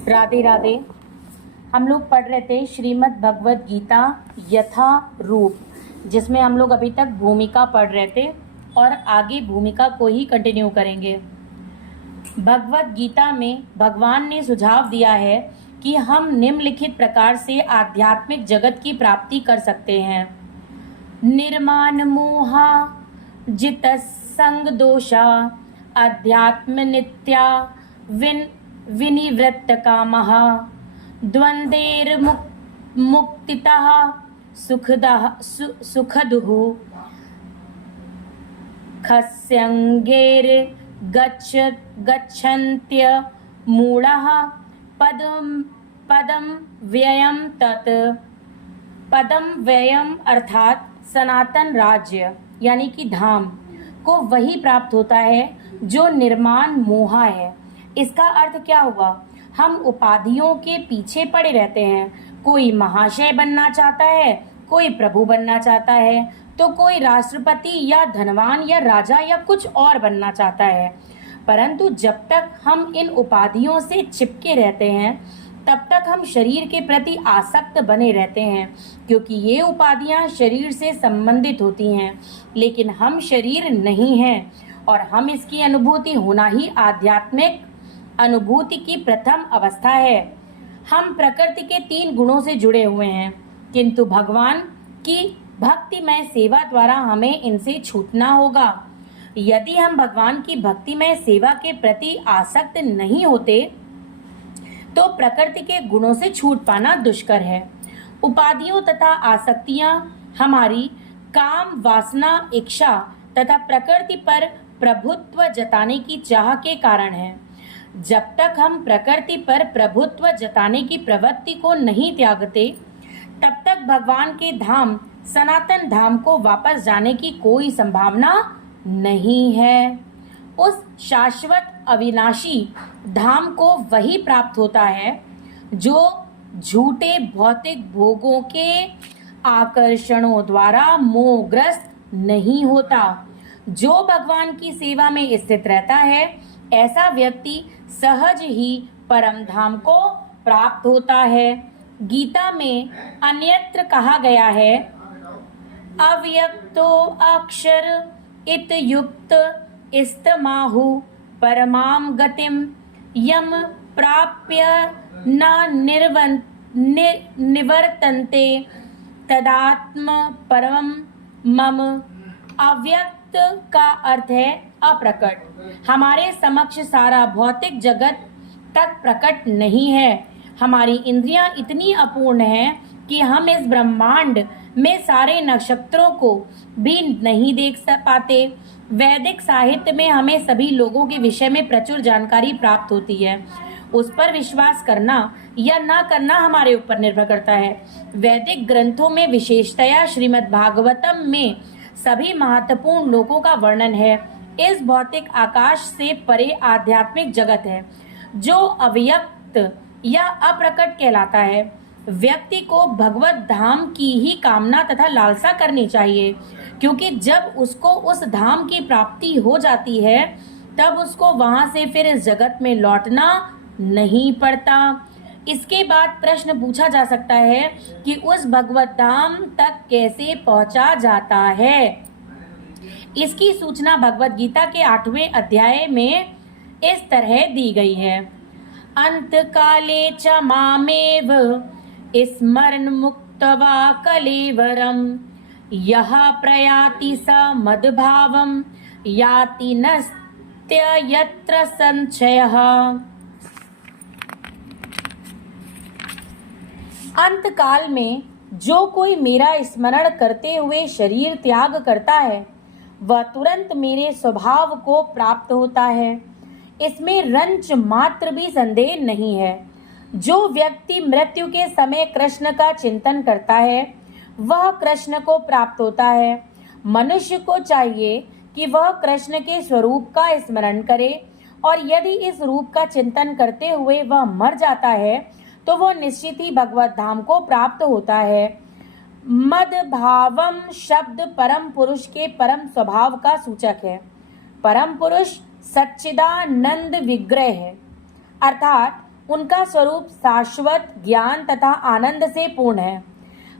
राधे राधे। हम लोग पढ़ रहे थे श्रीमद् भगवद गीता यथा रूप, जिसमें हम लोग अभी तक भूमिका पढ़ रहे थे और आगे भूमिका को ही कंटिन्यू करेंगे। भगवद गीता में भगवान ने सुझाव दिया है कि हम निम्नलिखित प्रकार से आध्यात्मिक जगत की प्राप्ति कर सकते हैं। निर्माण मोहा जित संग दोषा अध्यात्म नित्या विनिवृत्त कामः द्वंद्वेर मुक्तितः सुखदुः खस्यंगेर गच्छन्त्य मूढ़ः पदम व्ययम तत्। पदम व्ययम अर्थात सनातन राज्य यानी कि धाम को वही प्राप्त होता है जो निर्माण मोहा है। इसका अर्थ क्या हुआ? हम उपाधियों के पीछे पड़े रहते हैं। कोई महाशय बनना चाहता है, कोई प्रभु बनना चाहता है, तो कोई राष्ट्रपति या धनवान या राजा या कुछ और बनना चाहता है। परंतु जब तक हम इन उपाधियों से चिपके रहते हैं तब तक हम शरीर के प्रति आसक्त बने रहते हैं, क्योंकि ये उपाधियां शरीर से संबंधित होती हैं, लेकिन हम शरीर नहीं हैं और हम इसकी अनुभूति होना ही आध्यात्मिक अनुभूति की प्रथम अवस्था है। हम प्रकृति के 3 गुणों से जुड़े हुए हैं, किंतु भगवान की भक्तिमय सेवा द्वारा हमें इनसे छूटना होगा। यदि हम भगवान की भक्तिमय सेवा के प्रति आसक्त नहीं होते तो प्रकृति के गुणों से छूट पाना दुष्कर है। उपाधियों तथा आसक्तियां हमारी काम, वासना, इच्छा तथा प्रकृति पर प्रभुत्व जताने की चाह के कारण है। जब तक हम प्रकृति पर प्रभुत्व जताने की प्रवृत्ति को नहीं त्यागते तब तक भगवान के धाम सनातन धाम को वापस जाने की कोई संभावना नहीं है। उस शाश्वत अविनाशी धाम को वही प्राप्त होता है जो झूठे भौतिक भोगों के आकर्षणों द्वारा मोहग्रस्त नहीं होता। जो भगवान की सेवा में स्थित रहता है ऐसा व्यक्ति सहज ही परम धाम को प्राप्त होता है। गीता में अन्यत्र कहा गया है, अव्यक्तो अक्षर इत युक्त इस्तमाहु परमाम गतिम यम प्राप्य न निवर्तन्ते तदात्म परमं मम। अव्यक्त का अर्थ है अप्रकट। हमारे समक्ष सारा भौतिक जगत तक प्रकट नहीं है। हमारी इंद्रियां इतनी अपूर्ण हैं कि हम इस ब्रह्मांड में सारे नक्षत्रों को भी नहीं देख पाते। वैदिक साहित्य में हमें सभी लोगों के विषय में प्रचुर जानकारी प्राप्त होती है। उस पर विश्वास करना या ना करना हमारे ऊपर निर्भर करता है। वैदिक ग्रंथों में विशेषतया श्रीमद् भागवतम में सभी महत्वपूर्ण लोगों का वर्णन है। इस भौतिक आकाश से परे आध्यात्मिक जगत है जो अव्यक्त या अप्रकट कहलाता है। व्यक्ति को भगवत धाम की ही कामना तथा लालसा करनी चाहिए, क्योंकि जब उसको उस धाम की प्राप्ति हो जाती है तब उसको वहां से फिर इस जगत में लौटना नहीं पड़ता। इसके बाद प्रश्न पूछा जा सकता है कि उस भगवत धाम तक कैसे पहुंचा जाता है। इसकी सूचना भगवत गीता के 8वें अध्याय में इस तरह दी गई है, अंत काले च मामेव स्मरन् मुक्त्वा कलेवरम यः प्रयाति स मद्भावं याति नस्त्य यत्र संशयः। अंत काल में जो कोई मेरा स्मरण करते हुए शरीर त्याग करता है वह तुरंत मेरे स्वभाव को प्राप्त होता है। इसमें रंच मात्र भी संदेह नहीं है। जो व्यक्ति मृत्यु के समय कृष्ण का चिंतन करता है वह कृष्ण को प्राप्त होता है। मनुष्य को चाहिए कि वह कृष्ण के स्वरूप का स्मरण करे, और यदि इस रूप का चिंतन करते हुए वह मर जाता है तो वह निश्चित ही भगवत धाम को प्राप्त होता है। मद भावम शब्द परम पुरुष के परम स्वभाव का सूचक है। परम पुरुष सच्चिदानंद विग्रह है, अर्थात उनका स्वरूप शाश्वत ज्ञान तथा आनंद से पूर्ण है।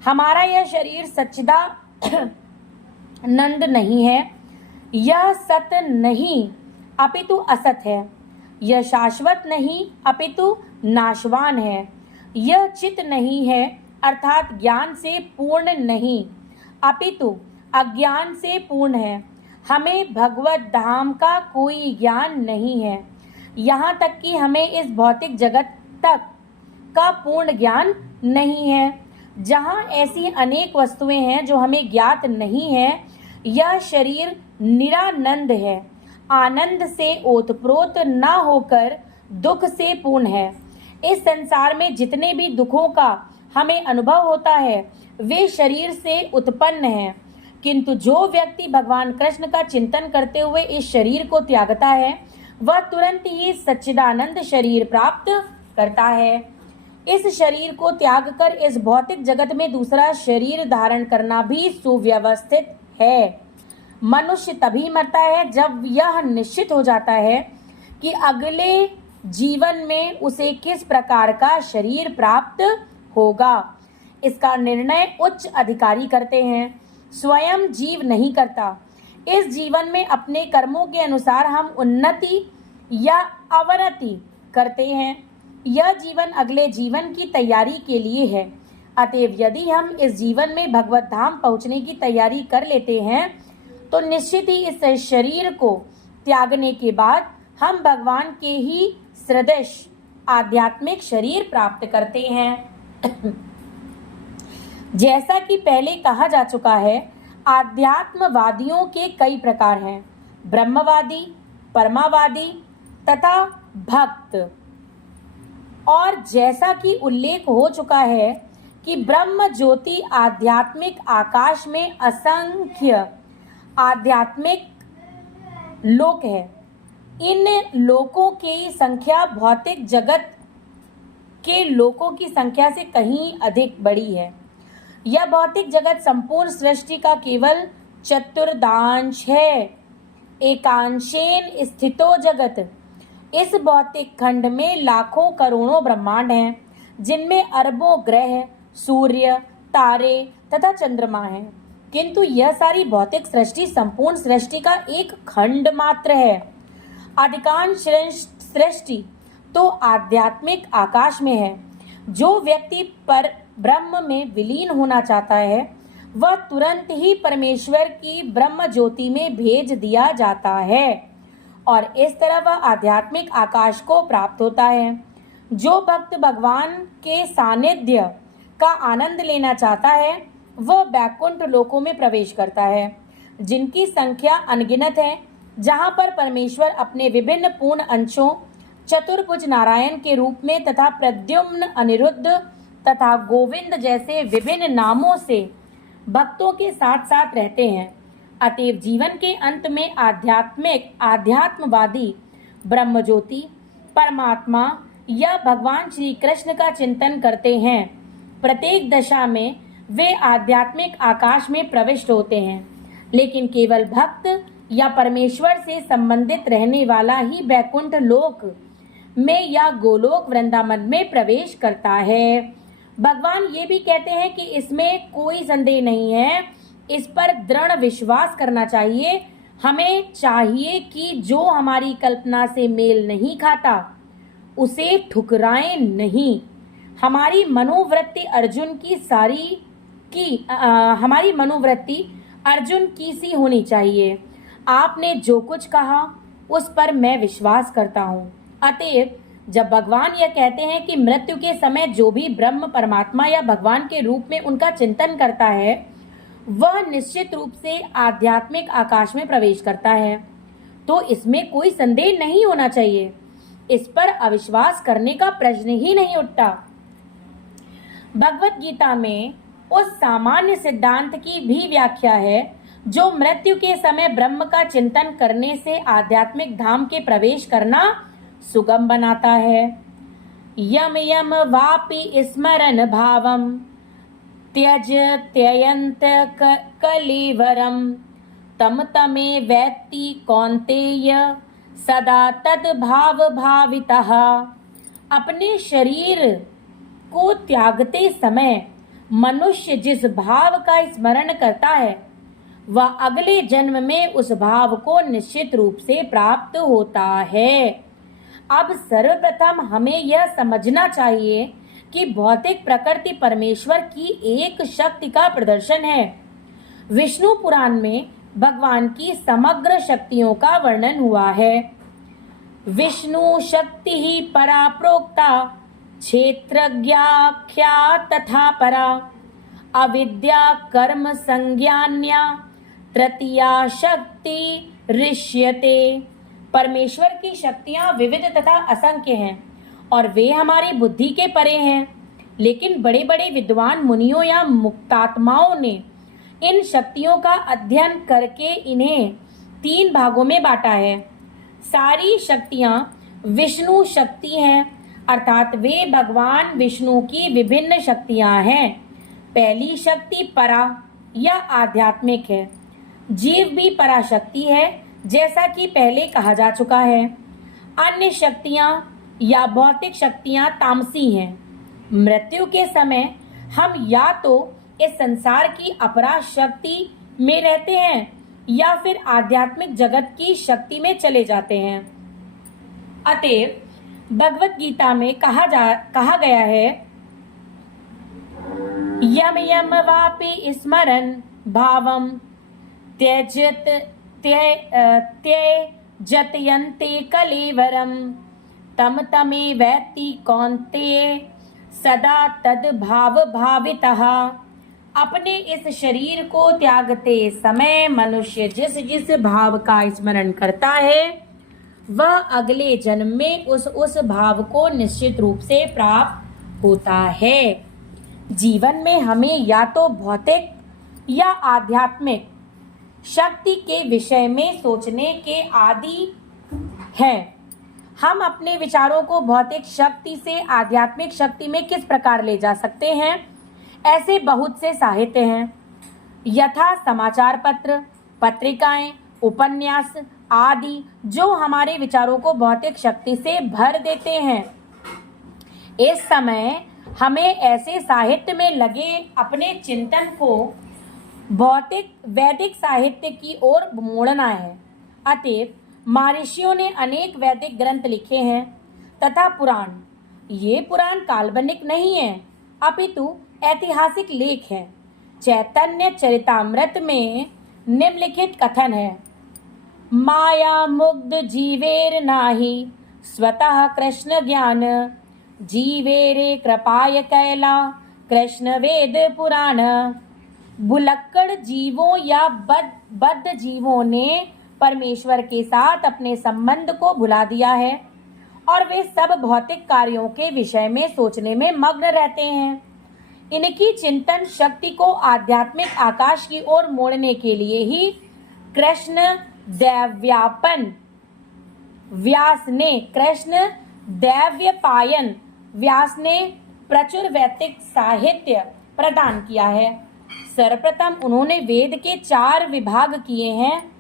हमारा यह शरीर सच्चिदानंद नहीं है, यह सत नहीं अपितु असत है, यह शाश्वत नहीं अपितु नाशवान है, यह चित नहीं है अर्थात ज्ञान से पूर्ण नहीं अपितु अज्ञान से पूर्ण है। हमें भगवत धाम का कोई ज्ञान नहीं है, यहाँ तक कि हमें इस भौतिक जगत तक का पूर्ण ज्ञान नहीं है, जहाँ ऐसी अनेक वस्तुएं हैं जो हमें ज्ञात नहीं है। यह शरीर निरानंद है, आनंद से ओतप्रोत न होकर दुख से पूर्ण है। इस संसार में जितने भी दुखों का हमें अनुभव होता है वे शरीर से उत्पन्न हैं, किंतु जो व्यक्ति भगवान कृष्ण का चिंतन करते हुए इस शरीर को त्यागता है वह तुरंत ही सच्चिदानंद शरीर प्राप्त करता है। इस शरीर को त्याग कर इस भौतिक जगत में दूसरा शरीर धारण करना भी सुव्यवस्थित है। मनुष्य तभी मरता है जब यह निश्चित हो जाता है कि अगले जीवन में उसे किस प्रकार का शरीर प्राप्त होगा। इसका निर्णय उच्च अधिकारी करते हैं, स्वयं जीव नहीं करता। इस जीवन में अपने कर्मों के अनुसार हम उन्नति या अवनति करते हैं। यह जीवन अगले जीवन की तैयारी के लिए है। अतएव यदि हम इस जीवन में भगवत धाम पहुंचने की तैयारी कर लेते हैं तो निश्चित ही इस शरीर को त्यागने के बाद हम भगवान के ही सदृश आध्यात्मिक शरीर प्राप्त करते हैं। जैसा कि पहले कहा जा चुका है, आध्यात्मवादियों के कई प्रकार हैं, ब्रह्मवादी, परमावादी तथा भक्त। और जैसा कि उल्लेख हो चुका है कि ब्रह्म ज्योति आध्यात्मिक आकाश में असंख्य आध्यात्मिक लोक है। इन लोकों की संख्या भौतिक जगत के लोकों की संख्या से कहीं अधिक बड़ी है। यह भौतिक जगत संपूर्ण सृष्टि का केवल चतुर्थांश है। एकांशेन स्थितो जगत। इस भौतिक खंड में लाखों करोड़ों ब्रह्मांड हैं, जिनमें अरबों ग्रह, सूर्य, तारे तथा चंद्रमा हैं, किंतु यह सारी भौतिक सृष्टि संपूर्ण सृष्टि का एक खंड मात्र है। अधिकांश सृष्टि तो आध्यात्मिक आकाश में है। जो व्यक्ति पर ब्रह्म में विलीन होना चाहता है वह तुरंत ही परमेश्वर की ब्रह्म ज्योति में भेज दिया जाता है और इस तरह वह आध्यात्मिक आकाश को प्राप्त होता है। जो भक्त भगवान के सानिध्य का आनंद लेना चाहता है वह बैकुंठ लोकों में प्रवेश करता है, जिनकी संख्या अनगिनत है, जहाँ पर परमेश्वर अपने विभिन्न पूर्ण अंशों चतुर्भुज नारायण के रूप में तथा प्रद्युम्न, अनिरुद्ध तथा गोविंद जैसे विभिन्न नामों से भक्तों के साथ साथ रहते हैं। अतएव जीवन के अंत में आध्यात्मवादी ब्रह्म ज्योति, परमात्मा या भगवान श्री कृष्ण का चिंतन करते हैं। प्रत्येक दशा में वे आध्यात्मिक आकाश में प्रविष्ट होते हैं, लेकिन केवल भक्त या परमेश्वर से संबंधित रहने वाला ही बैकुंठ लोक में या गोलोक वृंदावन में प्रवेश करता है। भगवान ये भी कहते हैं कि इसमें कोई संदेह नहीं है, इस पर दृढ़ विश्वास करना चाहिए। हमें चाहिए कि जो हमारी कल्पना से मेल नहीं खाता उसे ठुकराएं नहीं। हमारी मनोवृत्ति अर्जुन की सी होनी चाहिए। आपने जो कुछ कहा उस पर मैं विश्वास करता हूँ। अतएव जब भगवान यह कहते हैं कि मृत्यु के समय जो भी ब्रह्म, परमात्मा या भगवान के रूप में उनका चिंतन करता है वह निश्चित रूप से आध्यात्मिक आकाश में प्रवेश करता है, तो इसमें कोई संदेह नहीं होना चाहिए। इस पर अविश्वास करने का प्रश्न ही नहीं उठता। भगवत गीता में उस सामान्य सिद्धांत की भी व्याख्या है जो मृत्यु के समय ब्रह्म का चिंतन करने से आध्यात्मिक धाम के प्रवेश करना सुगम बनाता है। यम यम वापि स्मरन भावम त्यज त्ययंत कलेवरम तम तमे वैत्ति कौन्तेय सदा तद भाव भावितः अपने शरीर को त्यागते समय मनुष्य जिस भाव का स्मरण करता है वह अगले जन्म में उस भाव को निश्चित रूप से प्राप्त होता है। अब सर्वप्रथम हमें यह समझना चाहिए कि भौतिक प्रकृति परमेश्वर की एक शक्ति का प्रदर्शन है। विष्णु पुराण में भगवान की समग्र शक्तियों का वर्णन हुआ है। विष्णु शक्ति ही परा प्रोक्ता क्षेत्रज्ञाख्या तथा परा अविद्या कर्म संज्ञान्या तृतीया शक्ति ऋष्यते। परमेश्वर की शक्तियां विविध तथा असंख्य हैं और वे हमारी बुद्धि के परे हैं, लेकिन बड़े बड़े विद्वान मुनियों या मुक्तात्माओं ने इन शक्तियों का अध्ययन करके इन्हें 3 भागों में बांटा है। सारी शक्तियां विष्णु शक्ति हैं, अर्थात वे भगवान विष्णु की विभिन्न शक्तियां हैं। पहली शक्ति परा या आध्यात्मिक है। जीव भी पराशक्ति है, जैसा कि पहले कहा जा चुका है। अन्य शक्तियां या भौतिक शक्तियां तामसी हैं। मृत्यु के समय हम या तो इस संसार की अपरा शक्ति में रहते हैं या फिर आध्यात्मिक जगत की शक्ति में चले जाते हैं। अतएव भगवत गीता में कहा गया है, यम यम वापि स्मरन् भावम त्यजत्यन्ते कलेवरम तम तमे वैति कौन्तेय सदा तद भाव भावितः। अपने इस शरीर को त्यागते समय मनुष्य जिस जिस भाव का स्मरण करता है वह अगले जन्म में उस भाव को निश्चित रूप से प्राप्त होता है। जीवन में हमें या तो भौतिक या आध्यात्मिक शक्ति के विषय में सोचने के आदी हैं। हम अपने विचारों को भौतिक शक्ति से आध्यात्मिक शक्ति में किस प्रकार ले जा सकते हैं? ऐसे बहुत से साहित्य हैं, यथा समाचार पत्र, पत्रिकाएं, उपन्यास आदि, जो हमारे विचारों को भौतिक शक्ति से भर देते हैं। इस समय हमें ऐसे साहित्य में लगे अपने चिंतन को भौतिक वैदिक साहित्य की ओर मोड़ना है। अतएव महर्षियों ने अनेक वैदिक ग्रंथ लिखे हैं तथा पुराण। ये पुराण काल्पनिक नहीं है, अपितु ऐतिहासिक लेख हैं। चैतन्य चरितामृत में निम्नलिखित कथन है, माया मुग्ध जीवेर नाही स्वतः कृष्ण ज्ञान जीवेरे कृपाय कैला कृष्ण वेद पुराण। भुलक्कड़ जीवों या बद्ध जीवों ने परमेश्वर के साथ अपने संबंध को भुला दिया है और वे सब भौतिक कार्यों के विषय में सोचने में मग्न रहते हैं। इनकी चिंतन शक्ति को आध्यात्मिक आकाश की ओर मोड़ने के लिए ही कृष्ण दैव्यापन व्यास ने प्रचुर वैदिक साहित्य प्रदान किया है। सर्वप्रथम उन्होंने वेद के 4 विभाग किए हैं,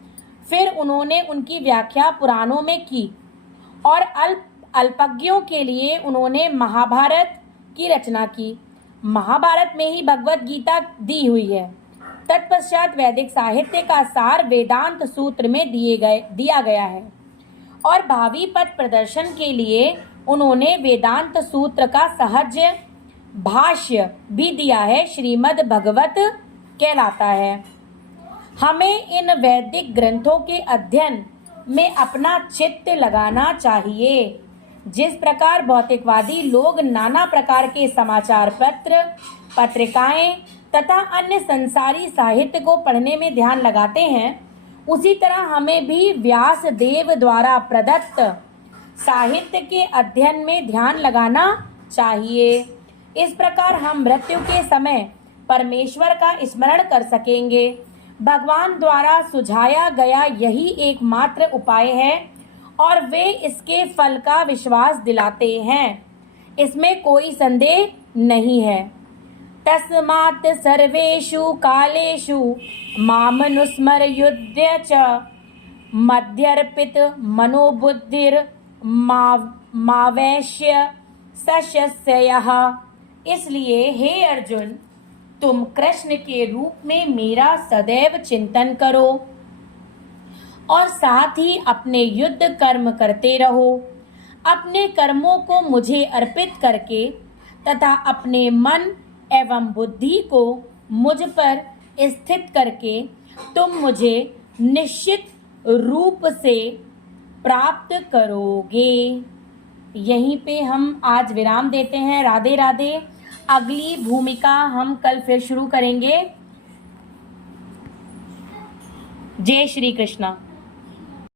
फिर उन्होंने उनकी व्याख्या पुराणों में की और अल्पज्ञों के लिए उन्होंने महाभारत की रचना की। महाभारत में ही भगवत गीता दी हुई है। तत्पश्चात वैदिक साहित्य का सार वेदांत सूत्र में दिया गया है और भावी पथ प्रदर्शन के लिए उन्होंने वेदांत सूत्र का सहज भाष्य भी दिया है, श्रीमद् भगवत कहलाता है। हमें इन वैदिक ग्रंथों के अध्ययन में अपना चित्त लगाना चाहिए। जिस प्रकार भौतिकवादी लोग नाना प्रकार के समाचार पत्र, पत्रिकाएं तथा अन्य संसारी साहित्य को पढ़ने में ध्यान लगाते हैं, उसी तरह हमें भी व्यास देव द्वारा प्रदत्त साहित्य के अध्ययन में ध्यान लगाना चाहिए। इस प्रकार हम मृत्यु के समय परमेश्वर का स्मरण कर सकेंगे। भगवान द्वारा सुझाया गया यही एकमात्र उपाय है और वे इसके फल का विश्वास दिलाते हैं, इसमें कोई संदेह नहीं है। तस्मात् सर्वेषु कालेषु मामनुस्मरयुध्य च मध्यर्पित मनोबुद्धिर मावैश्य सशस्यः। इसलिए हे अर्जुन, तुम कृष्ण के रूप में मेरा सदैव चिंतन करो और साथ ही अपने युद्ध कर्म करते रहो। अपने कर्मों को मुझे अर्पित करके तथा अपने मन एवं बुद्धि को मुझ पर स्थित करके तुम मुझे निश्चित रूप से प्राप्त करोगे। यहीं पे हम आज विराम देते हैं। राधे राधे। अगली भूमिका हम कल फिर शुरू करेंगे। जय श्री कृष्णा।